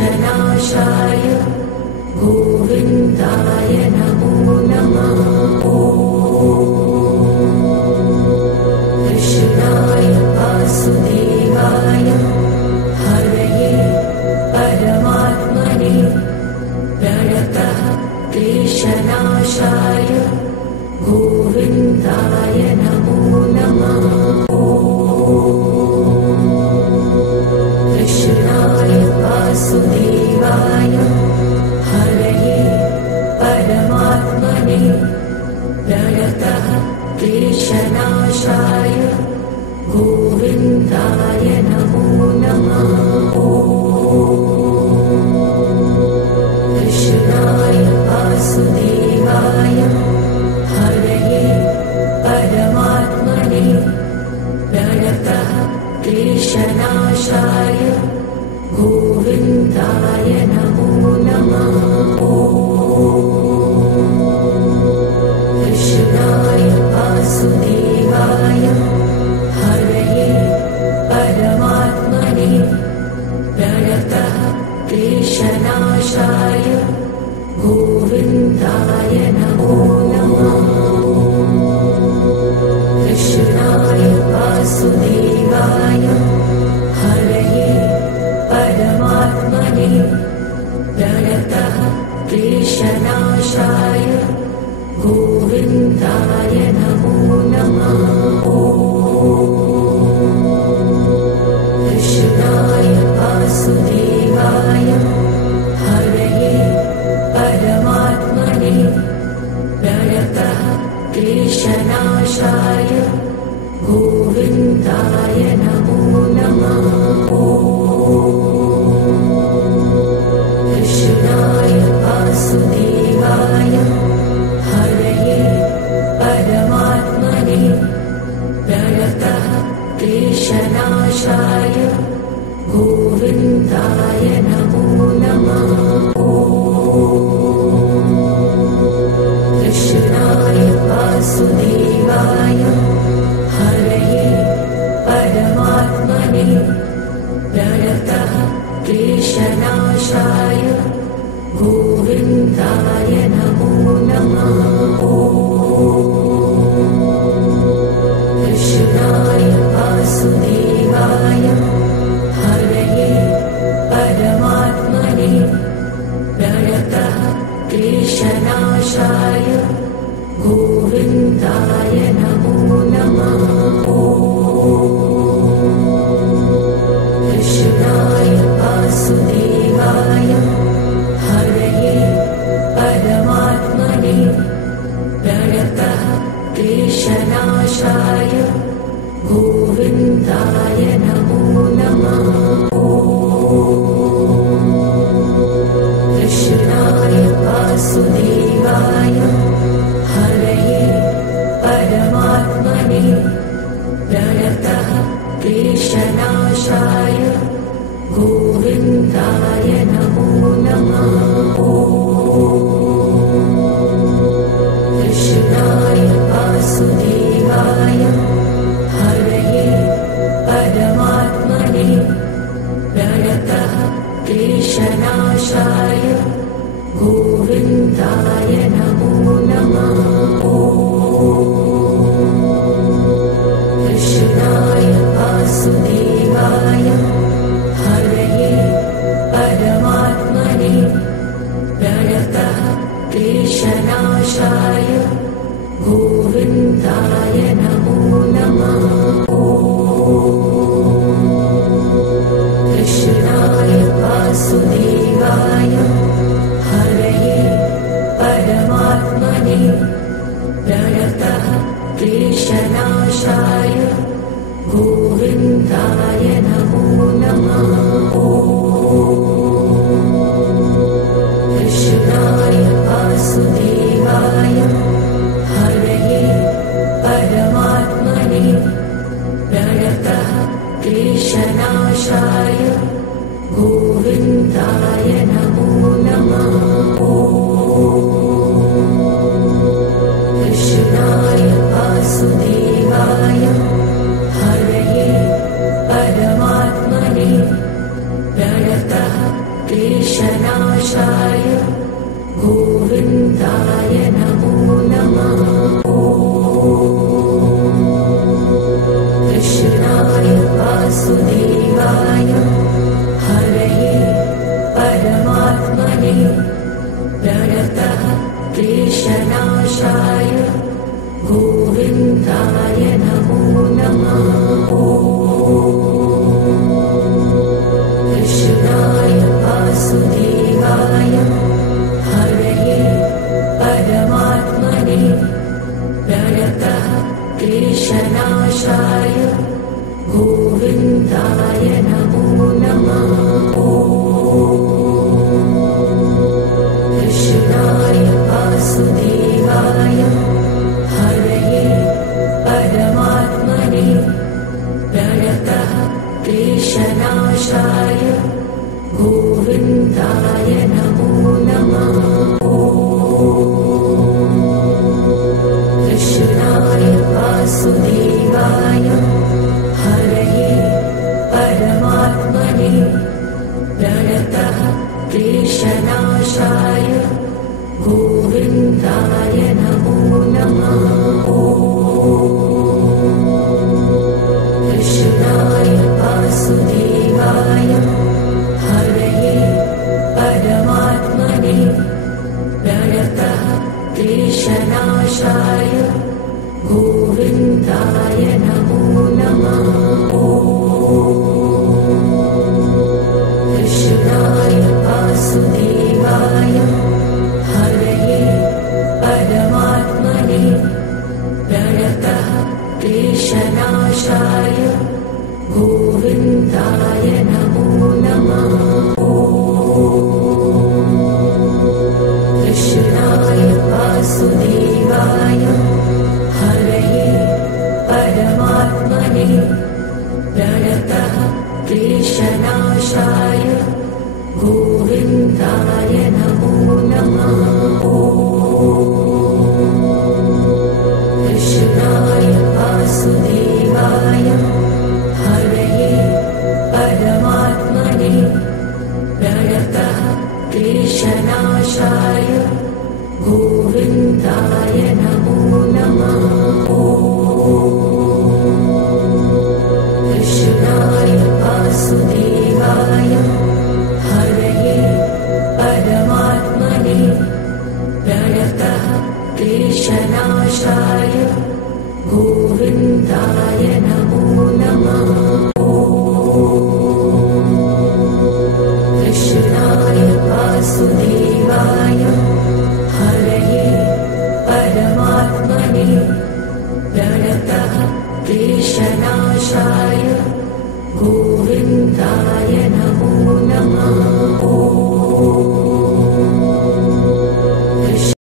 क्लेशनाशाय गोविन्दाय नमो नमः। कृष्णाय वासुदेवाय हरये परमात्मने प्रणतः क्लेशनाशाय गोविन्दाय नमो नमः। कृष्णाय वासुदेवाय हरये परमात्मने प्रणतः क्लेशनाशाय गोविन्दाय नमो नमः। कृष्णाय वासुदेवाय हरये परमात्मने प्रणतः क्लेशनाशाय गोविन्दाय नमो नमः। कृष्णाय वासुदेवाय हरये परमात्मने प्रणतः क्लेशनाशाय गोविन्दाय नमो नमः। कृष्णाय वासुदेवाय हरये परमात्मने प्रणतः क्लेशनाशाय गोविन्दाय नमो नमः। कृष्णाय वासुदेवाय हरये परमात्मने प्रणतः क्लेशनाशाय गोविन्दाय नमो नमः। कृष्णाय वासुदेवाय हरये परमात्मने प्रणतः क्लेशनाशाय गोविन्दाय नमो नमः। कृष्णाय वासुदेवाय हरये परमात्मने प्रणतः क्लेशनाशाय गोविन्दाय नमो नमः। कृष्णाय वासुदेवाय हरये परमात्मने प्रणतः क्लेशनाशाय गोविन्दाय नमो नमः। कृष्णाय वासुदेवाय हरये परमात्मने प्रणतः क्लेशनाशाय गोविन्दाय नमो नमः। कृष्णाय वासुदेवाय हरये परमात्मने प्रणतः क्लेशनाशाय गोविन्दाय नमो नमः। कृष्णाय वासुदेवाय हरये परमात्मने प्रणतः क्लेशनाशाय गोविन्दाय नमो नमः। कृष्णाय वासुदेवाय हरये परमात्मने प्रणतः क्लेशनाशाय गोविन्दाय नमो नमः। कृष्णाय वासुदेवाय हरये परमात्मने प्रणतः क्लेशनाशाय गोविन्दाय नमो नमः। कृष्णाय वासुदेवाय हरये परमात्मने प्रणतः क्लेशनाशाय गोविन्दाय नमो नमः। कृष्णाय वासुदेवाय हरये परमात्मने प्रणतः क्लेशनाशाय कृष्णनाशाय गोविन्दाय नमो नमः। कृष्णाय वासुदेवाय हरये परमात्मने प्रणतः क्लेशनाशाय गोविन्दाय नमो नमः। कृष्णाय वासुदेवाय हरये परमात्मने प्रणतः क्लेशनाशाय गोविन्दाय नमो नमः। कृष्णाय वासुदेवाय हरये परमात्मने प्रणतः क्लेशनाशाय गोविन्दाय नमो नमः। कृष्णाय वासुदेवाय हरये परमात्मने प्रणतः क्लेशनाशाय गोविन्दाय नमो नमः। कृष्णाय वासुदेवाय हरये परमात्मने प्रणतः क्लेशनाशाय गोविन्दाय नमो नमः। कृष्णाय वासुदेवाय हरये परमात्मने प्रणतः क्लेशनाशाय गोविन्दाय नमो नमः। कृष्णाय वासुदेवाय हरये परमात्मने प्रणतः क्लेशनाशाय गोविन्दाय नमो नमः। कृष्णाय वासुदेवाय हरये परमात्मने प्रणतः क्लेशनाशाय गोविन्दाय नमो नमः। कृष्णाय वासुदेवाय हरये परमात्मने प्रणतः क्लेशनाशाय गोविन्दाय नमो नमः। कृष्णाय वासुदेवाय हरये परमात्मने प्रणतः क्लेशनाशाय गोविन्दाय नमो